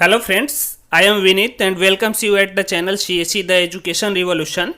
Hello friends, I am Vinit and welcomes you at the channel CSE The Education Revolution.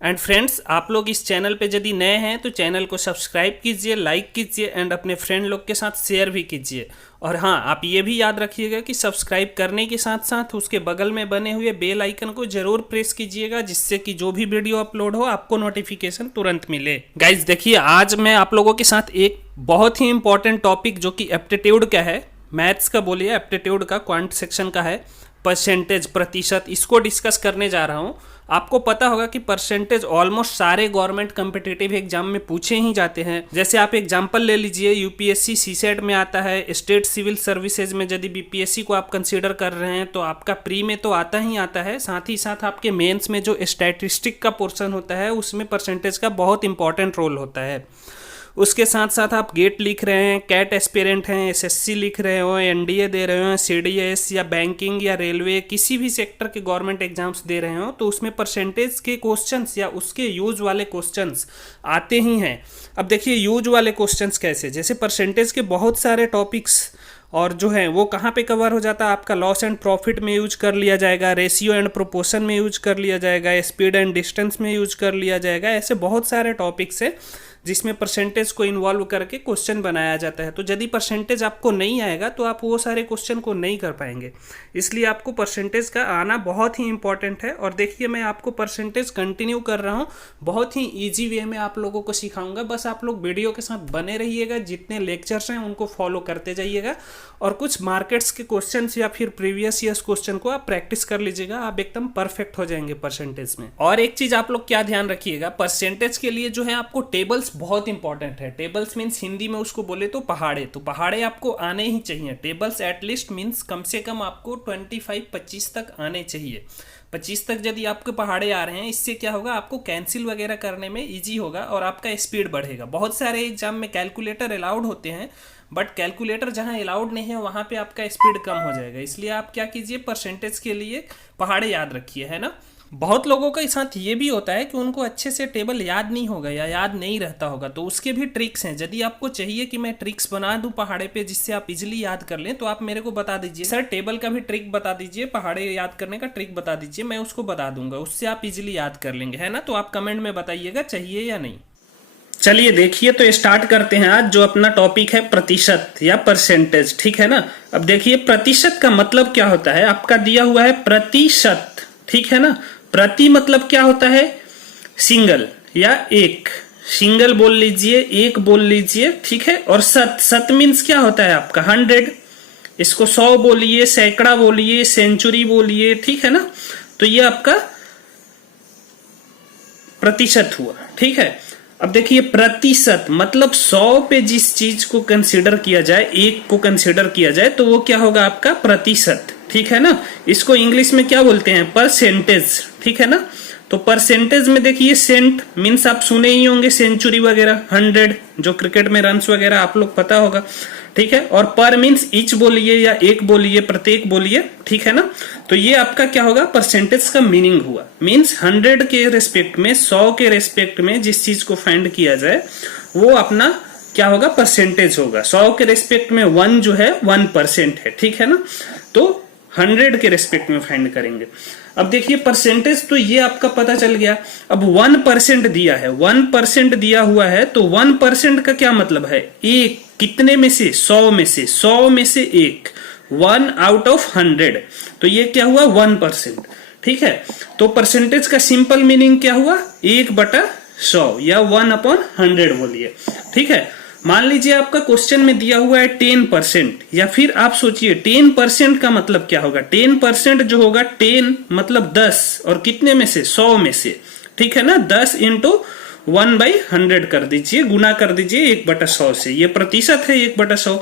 And friends, आप लोग इस channel पे यदि नए हैं तो चैनल को सब्सक्राइब कीजिए, लाइक कीजिए एंड अपने फ्रेंड लोग के साथ शेयर भी कीजिए। और हाँ, आप ये भी याद रखिएगा कि सब्सक्राइब करने के साथ साथ उसके बगल में बने हुए बेल आइकन को जरूर प्रेस कीजिएगा, जिससे कि जो भी वीडियो अपलोड हो आपको नोटिफिकेशन तुरंत मिले। गाइज देखिए, आज मैं आप लोगों के साथ एक बहुत ही इंपॉर्टेंट टॉपिक जो कि एप्टीट्यूड का है, मैथ्स का बोलिए, एप्टीट्यूड का, क्वांट सेक्शन का है, परसेंटेज, प्रतिशत, इसको डिस्कस करने जा रहा हूँ। आपको पता होगा कि परसेंटेज ऑलमोस्ट सारे गवर्नमेंट कम्पिटिटिव एग्जाम में पूछे ही जाते हैं। जैसे आप एग्जांपल ले लीजिए, यूपीएससी सीसेट में आता है, स्टेट सिविल सर्विसेज में यदि बीपीएससी को आप कंसीडर कर रहे हैं तो आपका प्री में तो आता ही आता है, साथ ही साथ आपके मेंस में जो स्टैटिस्टिक का पोर्शन होता है उसमें परसेंटेज का बहुत इंपॉर्टेंट रोल होता है। उसके साथ साथ आप गेट लिख रहे हैं, कैट एस्पिरेंट हैं, एसएससी लिख रहे हो, एनडीए दे रहे हो, सीडीएस या बैंकिंग या रेलवे, किसी भी सेक्टर के गवर्नमेंट एग्जाम्स दे रहे हो तो उसमें परसेंटेज के क्वेश्चंस या उसके यूज वाले क्वेश्चंस आते ही हैं। अब देखिए, यूज वाले क्वेश्चंस कैसे, जैसे परसेंटेज के बहुत सारे टॉपिक्स और जो है वो कहाँ पे कवर हो जाता है, आपका लॉस एंड प्रॉफिट में यूज कर लिया जाएगा, रेशियो एंड प्रोपोर्शन में यूज कर लिया जाएगा, स्पीड एंड डिस्टेंस में यूज कर लिया जाएगा। ऐसे बहुत सारे टॉपिक्स है जिसमें परसेंटेज को इन्वॉल्व करके क्वेश्चन बनाया जाता है। तो यदि परसेंटेज आपको नहीं आएगा तो आप वो सारे क्वेश्चन को नहीं कर पाएंगे, इसलिए आपको परसेंटेज का आना बहुत ही इंपॉर्टेंट है। और देखिए, मैं आपको परसेंटेज कंटिन्यू कर रहा हूँ, बहुत ही ईजी वे में आप लोगों को सिखाऊंगा। बस आप लोग वीडियो के साथ बने रहिएगा, जितने लेक्चर्स हैं उनको फॉलो करते जाइएगा और कुछ मार्केट्स के क्वेश्चन या फिर प्रीवियस ईयर्स क्वेश्चन को आप प्रैक्टिस कर लीजिएगा, आप एकदम परफेक्ट हो जाएंगे परसेंटेज में। और एक चीज आप लोग क्या ध्यान रखिएगा, परसेंटेज के लिए जो है आपको टेबल्स बहुत इंपॉर्टेंट है। टेबल्स मीन्स हिंदी में उसको बोले तो पहाड़े, तो पहाड़े आपको आने ही चाहिए। टेबल्स एटलीस्ट मीन्स कम से कम आपको 25 तक आने चाहिए। 25 तक यदि आपके पहाड़े आ रहे हैं, इससे क्या होगा, आपको कैंसिल वगैरह करने में इजी होगा और आपका स्पीड बढ़ेगा। बहुत सारे एग्जाम में कैलकुलेटर अलाउड होते हैं, बट कैलकुलेटर जहां अलाउड नहीं है वहां पे आपका स्पीड कम हो जाएगा। इसलिए आप क्या कीजिए, परसेंटेज के लिए पहाड़े याद रखिए, है ना। बहुत लोगों के साथ ये भी होता है कि उनको अच्छे से टेबल याद नहीं होगा या याद नहीं रहता होगा, तो उसके भी ट्रिक्स हैं। यदि आपको चाहिए कि मैं ट्रिक्स बना दूं पहाड़े पे जिससे आप इजीली याद कर लें, तो आप मेरे को बता दीजिए, सर टेबल का भी ट्रिक बता दीजिए, पहाड़े याद करने का ट्रिक बता दीजिए, मैं उसको बता दूंगा, उससे आप इजीली याद कर लेंगे, है ना। तो आप कमेंट में बताइएगा चाहिए या नहीं। चलिए देखिए, तो स्टार्ट करते हैं आज जो अपना टॉपिक है, प्रतिशत या परसेंटेज, ठीक है ना। अब देखिए, प्रतिशत का मतलब क्या होता है, आपका दिया हुआ है प्रतिशत, ठीक है ना। प्रति मतलब क्या होता है, सिंगल या एक, सिंगल बोल लीजिए, एक बोल लीजिए, ठीक है। और सत, सत मीन्स क्या होता है आपका 100, इसको 100 बोलिए, सैकड़ा बोलिए, सेंचुरी बोलिए, ठीक है ना। तो ये आपका प्रतिशत हुआ, ठीक है। अब देखिए, प्रतिशत मतलब 100 पे जिस चीज को कंसीडर किया जाए, एक को कंसीडर किया जाए, तो वो क्या होगा आपका प्रतिशत, ठीक है ना। इसको इंग्लिश में क्या बोलते हैं, परसेंटेज, ठीक है ना। तो परसेंटेज में देखिए, सेंट मीन्स आप सुने ही होंगे, सेंचुरी वगैरह, 100 जो क्रिकेट में रन्स वगैरह आप लोग पता होगा, ठीक है। और पर मीन्स ईच बोलिए या एक बोलिए, प्रत्येक बोलिए, ठीक है ना। तो ये आपका क्या होगा, परसेंटेज का मीनिंग हुआ, मीन्स 100 के रेस्पेक्ट में, 100 के रेस्पेक्ट में जिस चीज को फाइंड किया जाए वो अपना क्या होगा, परसेंटेज होगा। 100 के रेस्पेक्ट में 1 जो है 1% है, ठीक है ना। तो 100 के रेस्पेक्ट में फाइंड करेंगे। अब देखिए, परसेंटेज तो ये आपका पता चल गया। अब 1% दिया है, 1% दिया हुआ है, तो 1% का क्या मतलब है, एक, कितने में से, 100 में से, 100 में से एक, 1 आउट ऑफ 100, तो ये क्या हुआ 1%, ठीक है। तो परसेंटेज का सिंपल मीनिंग क्या हुआ, 1/100 या 1/100 बोलिए, ठीक है। मान लीजिए आपका क्वेश्चन में दिया हुआ है 10%, या फिर आप सोचिए 10% का मतलब क्या होगा, 10% जो होगा, 10 मतलब 10 और कितने में से, 100 में से, ठीक है ना। 10 इंटू 1/100 कर दीजिए, गुना कर दीजिए 1/100 से, ये प्रतिशत है 1/100।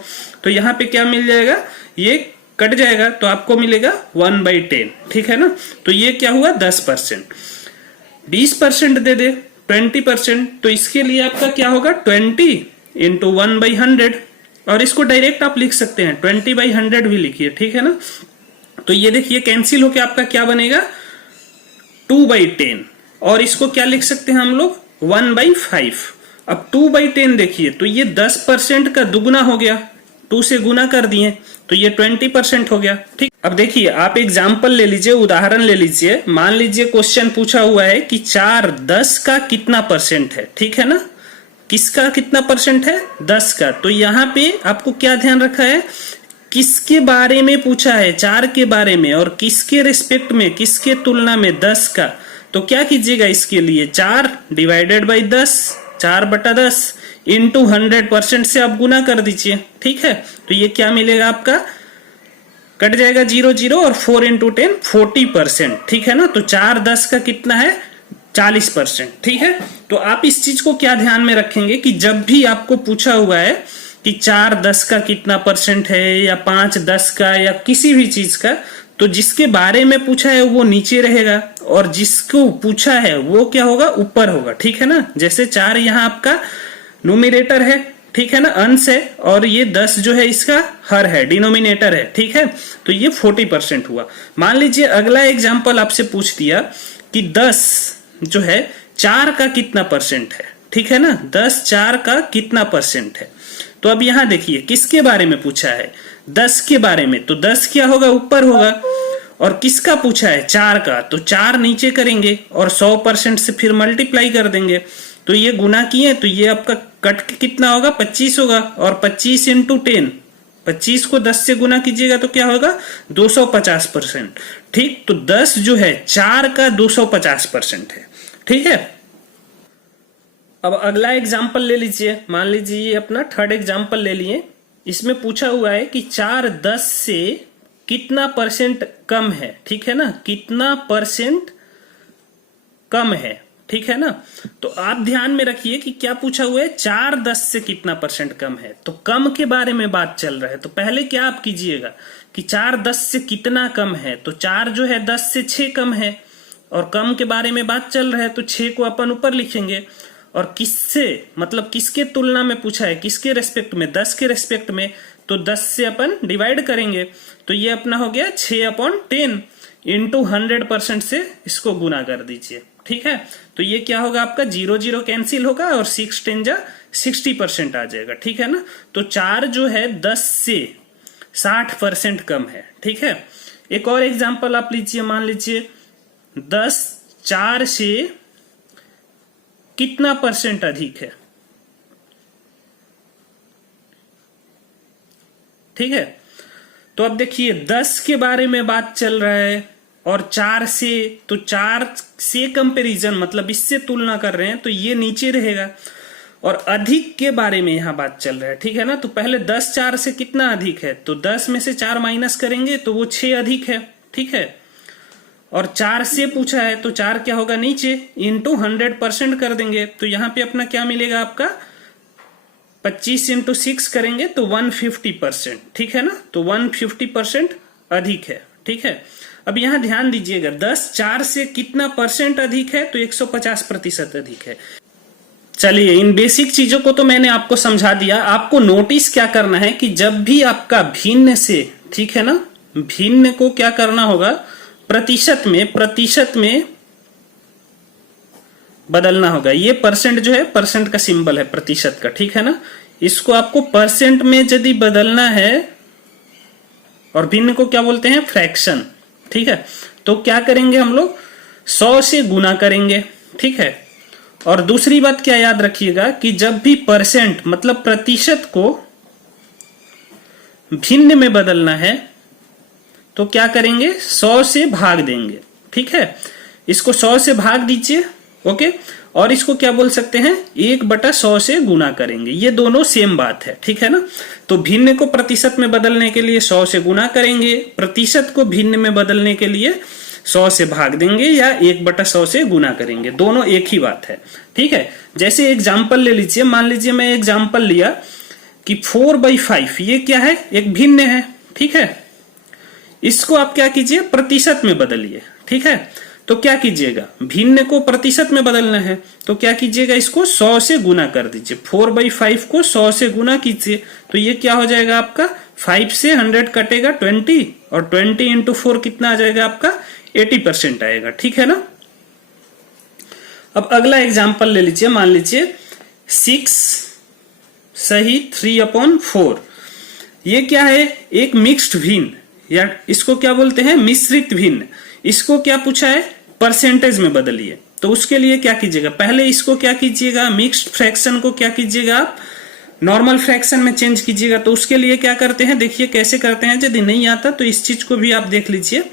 तो यहाँ पे क्या मिल जाएगा, ये कट जाएगा तो आपको मिलेगा 1/10, ठीक है ना। तो ये क्या हुआ 10%। 20% दे दे 20%, तो इसके लिए आपका क्या होगा 20 इंटू 1/100, और इसको डायरेक्ट आप लिख सकते हैं 20/100 भी लिखिए, ठीक है ना। तो ये देखिए कैंसिल होके आपका क्या बनेगा 2/10, और इसको क्या लिख सकते हैं हम लोग 1/5। अब 2/10 देखिए, तो ये 10% का दुगना हो गया, 2 से गुना कर दिए तो ये 20% हो गया। ठीक, अब देखिए आप एग्जाम्पल ले लीजिए, उदाहरण ले लीजिए। मान लीजिए क्वेश्चन पूछा हुआ है कि 4 10 का कितना परसेंट है। ठीक है ना, किसका कितना परसेंट है? 10 का। तो यहाँ पे आपको क्या ध्यान रखा है, किसके बारे में पूछा है? 4 के बारे में, और किसके रिस्पेक्ट में, किसके तुलना में? 10 का। तो क्या कीजिएगा इसके लिए, 4 डिवाइडेड बाई 10, 4/10 इंटू 100% से आप गुना कर दीजिए। ठीक है, तो ये क्या मिलेगा आपका, कट जाएगा 0 0 और 4 इंटू 10 40%। ठीक है ना, तो 4 10 का कितना है, 40%। ठीक है, तो आप इस चीज को क्या ध्यान में रखेंगे कि जब भी आपको पूछा हुआ है कि 4 10 का कितना परसेंट है, या 5 10 का, या किसी भी चीज का, तो जिसके बारे में पूछा है वो नीचे रहेगा, और जिसको पूछा है वो क्या होगा, ऊपर होगा। ठीक है ना, जैसे 4 यहाँ आपका न्यूमरेटर है, ठीक है ना, अंश है, और ये 10 जो है इसका हर है, डिनोमिनेटर है। ठीक है, तो ये 40% हुआ। मान लीजिए अगला एग्जांपल आपसे पूछ दिया कि 10 जो है 4 का कितना परसेंट है। ठीक है ना, 10 4 का कितना परसेंट है। तो अब यहां देखिए किसके बारे में पूछा है, 10 के बारे में, तो 10 क्या होगा, ऊपर होगा। और किसका पूछा है, 4 का, तो 4 नीचे करेंगे और 100% से फिर मल्टीप्लाई कर देंगे। तो ये गुना किए तो ये आपका कट कितना होगा, 25 होगा, और 25 इंटू 10, 25 को 10 से गुना कीजिएगा तो क्या होगा, 250%। ठीक, तो 10 जो है 4 का 250% है। ठीक है, अब अगला एग्जाम्पल ले लीजिए। मान लीजिए ये अपना थर्ड एग्जाम्पल ले लिए। इसमें पूछा हुआ है कि 4 10 से कितना परसेंट कम है। ठीक है ना, कितना परसेंट कम है। ठीक है ना, तो आप ध्यान में रखिए कि क्या पूछा हुआ है, 4 10 से कितना परसेंट कम है। तो कम के बारे में बात चल रहा है, तो पहले क्या आप कीजिएगा कि 4 10 से कितना कम है, तो 4 जो है 10 से 6 कम है, और कम के बारे में बात चल रहा है तो 6 को अपन ऊपर लिखेंगे। और किससे, मतलब किसके तुलना में पूछा है, किसके रेस्पेक्ट में, 10 के रेस्पेक्ट में, तो 10 से अपन डिवाइड करेंगे। तो ये अपना हो गया 6/10 इंटू 100% से इसको गुना कर दीजिए। ठीक है, तो ये क्या होगा आपका, 0 0 कैंसिल होगा और 6 10 जा 60% आ जाएगा। ठीक है ना, तो 4 जो है 10 से 60% कम है। ठीक है, एक और एग्जांपल आप लीजिए। मान लीजिए 10 4 से कितना परसेंट अधिक है। ठीक है, तो अब देखिए 10 के बारे में बात चल रहा है और 4 से, तो 4 से कंपैरिजन मतलब इससे तुलना कर रहे हैं तो ये नीचे रहेगा, और अधिक के बारे में यहां बात चल रहा है। ठीक है ना, तो पहले 10 4 से कितना अधिक है, तो 10 में से 4 माइनस करेंगे तो वो 6 अधिक है। ठीक है, और 4 से पूछा है तो 4 क्या होगा, नीचे, इंटू 100% कर देंगे तो यहां पे अपना क्या मिलेगा आपका, 25 इंटू 6 करेंगे तो 150%। ठीक है ना, तो 150% अधिक है। ठीक है, अब यहां ध्यान दीजिएगा 10 4 से कितना परसेंट अधिक है, तो 150% अधिक है। चलिए, इन बेसिक चीजों को तो मैंने आपको समझा दिया। आपको नोटिस क्या करना है कि जब भी आपका भिन्न से, ठीक है ना, भिन्न को क्या करना होगा, प्रतिशत में बदलना होगा। ये परसेंट जो है, परसेंट का सिंबल है प्रतिशत का। ठीक है ना, इसको आपको परसेंट में यदि बदलना है, और भिन्न को क्या बोलते हैं, फ्रैक्शन। ठीक है, तो क्या करेंगे हम लोग, 100 से गुना करेंगे। ठीक है, और दूसरी बात क्या याद रखिएगा कि जब भी परसेंट मतलब प्रतिशत को भिन्न में बदलना है तो क्या करेंगे, 100 से भाग देंगे। ठीक है, इसको 100 से भाग दीजिए। ओके, और इसको क्या बोल सकते हैं, 1/100 से गुना करेंगे। ये दोनों सेम बात है। ठीक है ना, तो भिन्न को प्रतिशत में बदलने के लिए 100 से गुना करेंगे, प्रतिशत को भिन्न में बदलने के लिए 100 से भाग देंगे या 1/100 से गुना करेंगे, दोनों एक ही बात है। ठीक है, जैसे एग्जाम्पल ले लीजिए। मान लीजिए मैं एग्जाम्पल लिया कि 4/5, ये क्या है, एक भिन्न है। ठीक है, इसको आप क्या कीजिए, प्रतिशत में बदलिए। ठीक है, तो क्या कीजिएगा, भिन्न को प्रतिशत में बदलना है तो क्या कीजिएगा, इसको 100 से गुना कर दीजिए। 4/5 को 100 से गुना कीजिए तो ये क्या हो जाएगा आपका, 5 से 100 कटेगा 20, और 20 इंटू 4 कितना आ जाएगा आपका, 80% आएगा। ठीक है ना, अब अगला एग्जाम्पल ले लीजिए। मान लीजिए 6 सही 3/4, ये क्या है, एक मिक्स्ड भिन्न, या इसको क्या बोलते हैं, मिश्रित भिन्न। इसको क्या पूछा है, परसेंटेज में बदलिए। तो उसके लिए क्या कीजिएगा, पहले इसको क्या कीजिएगा, मिक्स्ड फ्रैक्शन को क्या कीजिएगा आप, नॉर्मल फ्रैक्शन में चेंज कीजिएगा। तो उसके लिए क्या करते हैं, देखिए कैसे करते हैं। यदि नहीं आता तो इस चीज को भी आप देख लीजिए।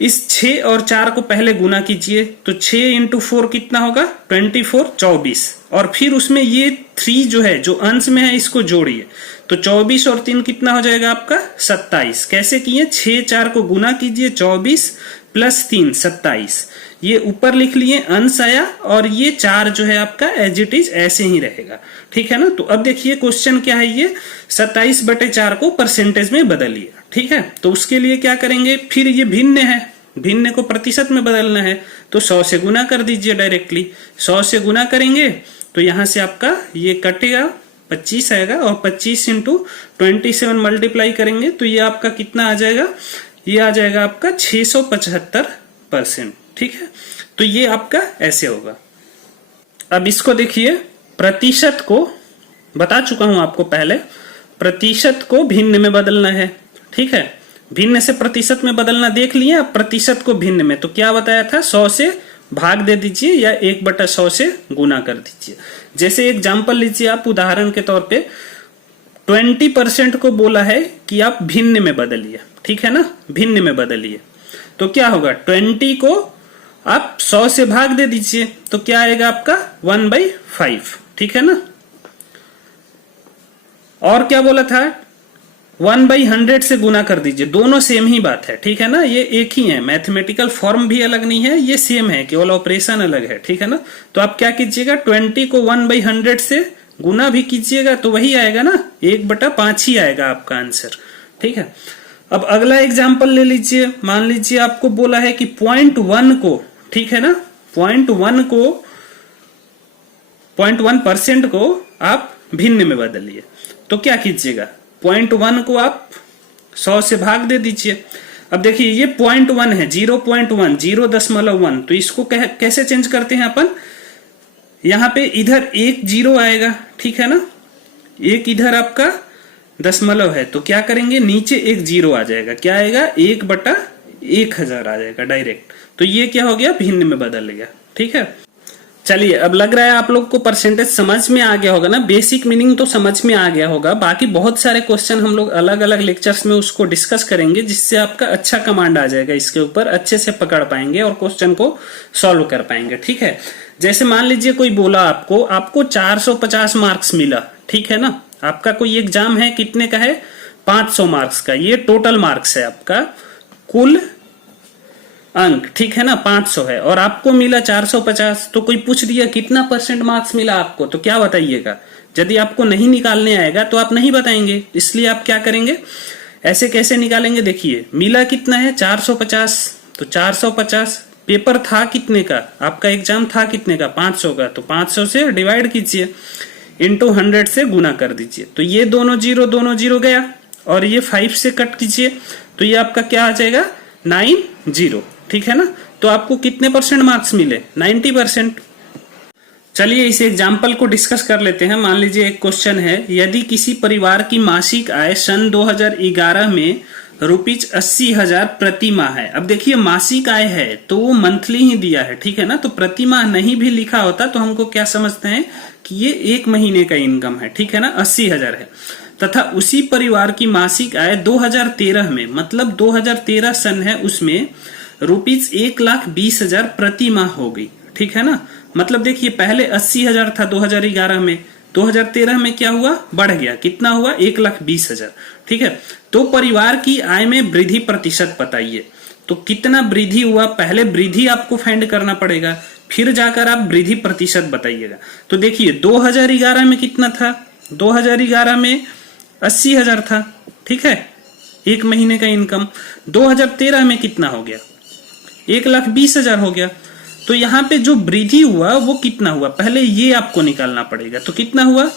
इस 6 और 4 को पहले गुना कीजिए, तो 6 इंटू 4 कितना होगा, 24, 24। और फिर उसमें ये 3 जो है, जो अंश में है, इसको जोड़िए। तो 24 और 3 कितना हो जाएगा आपका, 27। कैसे किए, 6 4 को गुना कीजिए, 24 प्लस 3 27। ये ऊपर लिख लिए, अंश आया, और ये 4 जो है आपका एज इट इज ऐसे ही रहेगा, ठीक है ना। तो अब देखिए क्वेश्चन क्या है, ये 27/4 को परसेंटेज में बदलिए, ठीक है। तो उसके लिए क्या करेंगे, फिर ये भिन्न है, भिन्न को प्रतिशत में बदलना है, तो 100 से गुना कर दीजिए डायरेक्टली। 100 से गुना करेंगे तो यहां से आपका ये कटेगा, 25 आएगा, और 25 इंटू 27 मल्टीप्लाई करेंगे तो ये आपका कितना आ जाएगा, ये आ जाएगा आपका 675%, ठीक है। तो ये आपका ऐसे होगा। अब इसको देखिए, प्रतिशत को बता चुका हूं आपको पहले, प्रतिशत को भिन्न में बदलना है, ठीक है। भिन्न से प्रतिशत में बदलना देख लिए। अब प्रतिशत को भिन्न में, तो क्या बताया था, 100 से भाग दे दीजिए या 1/100 से गुना कर दीजिए। जैसे एग्जाम्पल लीजिए आप, उदाहरण के तौर पे 20% को बोला है कि आप भिन्न में बदलिए, ठीक है ना, भिन्न में बदलिए। तो क्या होगा, 20 को आप 100 से भाग दे दीजिए, तो क्या आएगा आपका 1/5, ठीक है ना। और क्या बोला था, 1/100 से गुना कर दीजिए। दोनों सेम ही बात है, ठीक है ना, ये एक ही है, मैथमेटिकल फॉर्म भी अलग नहीं है, ये सेम है, केवल ऑपरेशन अलग है, ठीक है ना। तो आप क्या कीजिएगा, 20 को 1/100 से गुना भी कीजिएगा तो वही आएगा ना, 1/5 ही आएगा आपका आंसर, ठीक है। अब अगला एग्जाम्पल ले लीजिए। मान लीजिए आपको बोला है कि 0.1 को, ठीक है ना, 0.1% को आप भिन्न में बदलिए। तो क्या कीजिएगा, 0.1 को आप 100 से भाग दे दीजिए। अब देखिए ये 0.1 है, 0.1, 0.1, तो इसको कैसे चेंज करते हैं अपन, यहां पे इधर एक 0 आएगा, ठीक है ना, एक इधर आपका दशमलव है, तो क्या करेंगे, नीचे एक 0 आ जाएगा, क्या आएगा, 1/1000 आ जाएगा डायरेक्ट। तो ये क्या हो गया, भिन्न में बदल गया, ठीक है। चलिए, अब लग रहा है आप लोग को परसेंटेज समझ में आ गया होगा ना, बेसिक मीनिंग तो समझ में आ गया होगा। बाकी बहुत सारे क्वेश्चन हम लोग अलग अलग लेक्चर्स में उसको डिस्कस करेंगे, जिससे आपका अच्छा कमांड आ जाएगा, इसके ऊपर अच्छे से पकड़ पाएंगे और क्वेश्चन को सॉल्व कर पाएंगे, ठीक है। जैसे मान लीजिए कोई बोला आपको 450 मार्क्स मिला, ठीक है ना, आपका कोई एग्जाम है, कितने का है, 500 मार्क्स का, ये टोटल मार्क्स है आपका, कुल अंक, ठीक है ना, 500 है, और आपको मिला 450। तो कोई पूछ दिया कितना परसेंट मार्क्स मिला आपको, तो क्या बताइएगा। यदि आपको नहीं निकालने आएगा तो आप नहीं बताएंगे, इसलिए आप क्या करेंगे, ऐसे कैसे निकालेंगे, देखिए मिला कितना है, 450, तो 450, पेपर था कितने का, आपका एग्जाम था कितने का, 500 का, तो 500 से डिवाइड कीजिए, इंटू 100 से गुना कर दीजिए। तो ये दोनों जीरो गया, और ये 5 से कट कीजिए, तो ये आपका क्या आ जाएगा, 90, ठीक है ना। तो आपको कितने परसेंट मार्क्स मिले, 90%। चलिए इस एग्जाम्पल को डिस्कस कर लेते हैं। मान लीजिए एक क्वेश्चन है, यदि किसी परिवार की मासिक आय सन 2011 में ₹80,000 प्रति माह है। अब देखिए मासिक आय है तो वो मंथली ही दिया है, ठीक है ना, तो प्रति माह नहीं भी लिखा होता तो हमको क्या समझते हैं कि ये 1 महीने का इनकम है, ठीक है ना, 80,000 है। तथा उसी परिवार की मासिक आय 2013 में, मतलब 2013 सन है, उसमें ₹1,20,000 प्रति माह हो गई, ठीक है ना। मतलब देखिए पहले 80,000 था 2011 में, 2013 में क्या हुआ, बढ़ गया, कितना हुआ, 1,20,000, ठीक है। तो परिवार की आय में वृद्धि प्रतिशत बताइए। तो कितना वृद्धि हुआ, पहले वृद्धि आपको फाइंड करना पड़ेगा, फिर जाकर आप वृद्धि प्रतिशत बताइएगा। तो देखिए 2011 में कितना था, 2011 में 80,000 था, ठीक है, 1 महीने का इनकम। 2013 में कितना हो गया, 1,20,000 हो गया। तो यहां पे जो वृद्धि हुआ वो कितना हुआ, पहले ये आपको निकालना पड़ेगा। तो कितना हुआ,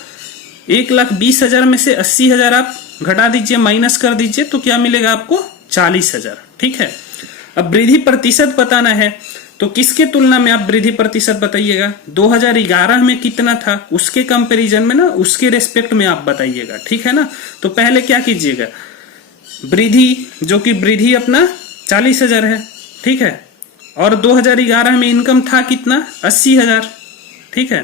1,20,000 में से 80,000 आप घटा दीजिए, माइनस कर दीजिए, तो क्या मिलेगा आपको, 40,000, ठीक है। अब वृद्धि प्रतिशत बताना है, तो किसके तुलना में आप वृद्धि प्रतिशत बताइएगा? 2011 में कितना था उसके कंपैरिजन में ना, उसके रेस्पेक्ट में आप बताइएगा, ठीक है ना। तो पहले क्या कीजिएगा, वृद्धि, जो कि वृद्धि अपना 40,000 है, ठीक है, और 2011 में इनकम था कितना, 80,000, ठीक है।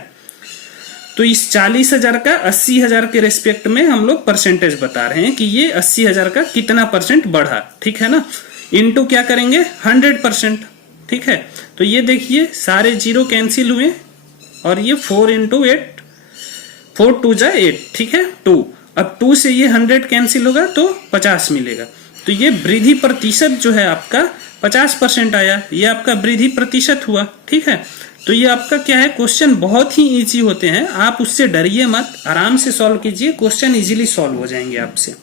तो इस 40,000 का 80,000 के रेस्पेक्ट में हम लोग परसेंटेज बता रहे हैं कि ये 80,000 का कितना परसेंट बढ़ा, ठीक है ना। इनटू क्या करेंगे, 100%, ठीक है। तो ये देखिए सारे जीरो कैंसिल हुए और ये 4 × 8, 4 × 2 = 8, ठीक है, 2। अब 2 से ये 100 कैंसिल होगा तो 50 मिलेगा। तो ये वृद्धि प्रतिशत जो है आपका 50% आया, ये आपका वृद्धि प्रतिशत हुआ, ठीक है। तो ये आपका क्या है, क्वेश्चन बहुत ही इजी होते हैं, आप उससे डरिए मत, आराम से सॉल्व कीजिए, क्वेश्चन इजीली सॉल्व हो जाएंगे आपसे।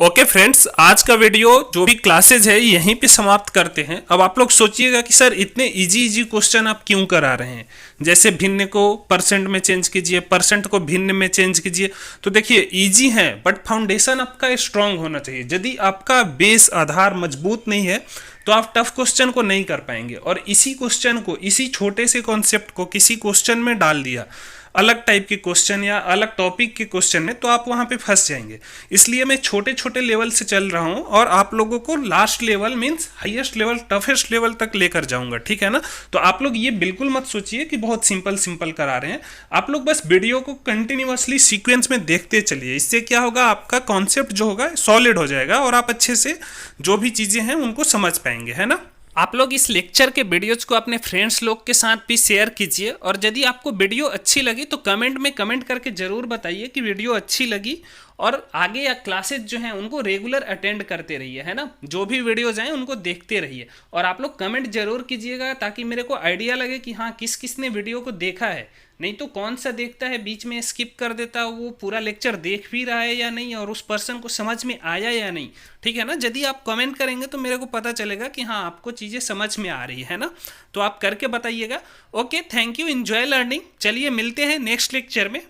ओके फ्रेंड्स, आज का वीडियो जो भी क्लासेज है यहीं पे समाप्त करते हैं। अब आप लोग सोचिएगा कि सर इतने इजी क्वेश्चन आप क्यों करा रहे हैं, जैसे भिन्न को परसेंट में चेंज कीजिए, परसेंट को भिन्न में चेंज कीजिए। तो देखिए इजी है, बट फाउंडेशन आपका स्ट्रांग होना चाहिए। यदि आपका बेस आधार मजबूत नहीं है तो आप टफ क्वेश्चन को नहीं कर पाएंगे। और इसी क्वेश्चन को, इसी छोटे से कॉन्सेप्ट को किसी क्वेश्चन में डाल दिया, अलग टाइप के क्वेश्चन या अलग टॉपिक के क्वेश्चन में, तो आप वहां पे फंस जाएंगे। इसलिए मैं छोटे छोटे लेवल से चल रहा हूं और आप लोगों को last level means highest level, toughest level तक लेकर जाऊंगा, ठीक है ना। तो आप लोग ये बिल्कुल मत सोचिए कि बहुत सिंपल सिंपल करा रहे हैं। आप लोग बस वीडियो को कंटिन्यूअसली सीक्वेंस में देखते चलिए। इससे क्या होगा, आपका कॉन्सेप्ट जो होगा सॉलिड हो जाएगा और आप अच्छे से जो भी चीजें हैं उनको समझ पाएंगे, है ना। आप लोग इस लेक्चर के वीडियोज को अपने फ्रेंड्स लोग के साथ भी शेयर कीजिए, और यदि आपको वीडियो अच्छी लगी तो कमेंट में कमेंट करके ज़रूर बताइए कि वीडियो अच्छी लगी, और आगे या क्लासेज जो हैं उनको रेगुलर अटेंड करते रहिए, है ना। जो भी वीडियोज हैं उनको देखते रहिए, और आप लोग कमेंट जरूर कीजिएगा ताकि मेरे को आइडिया लगे कि हाँ किस किस ने वीडियो को देखा है। नहीं तो कौन सा देखता है बीच में स्किप कर देता है, वो पूरा लेक्चर देख भी रहा है या नहीं, और उस पर्सन को समझ में आया या नहीं, ठीक है ना। यदि आप कमेंट करेंगे तो मेरे को पता चलेगा कि हाँ आपको चीज़ें समझ में आ रही है ना। तो आप करके बताइएगा। Okay, thank you, enjoy learning. चलिए मिलते हैं नेक्स्ट लेक्चर में।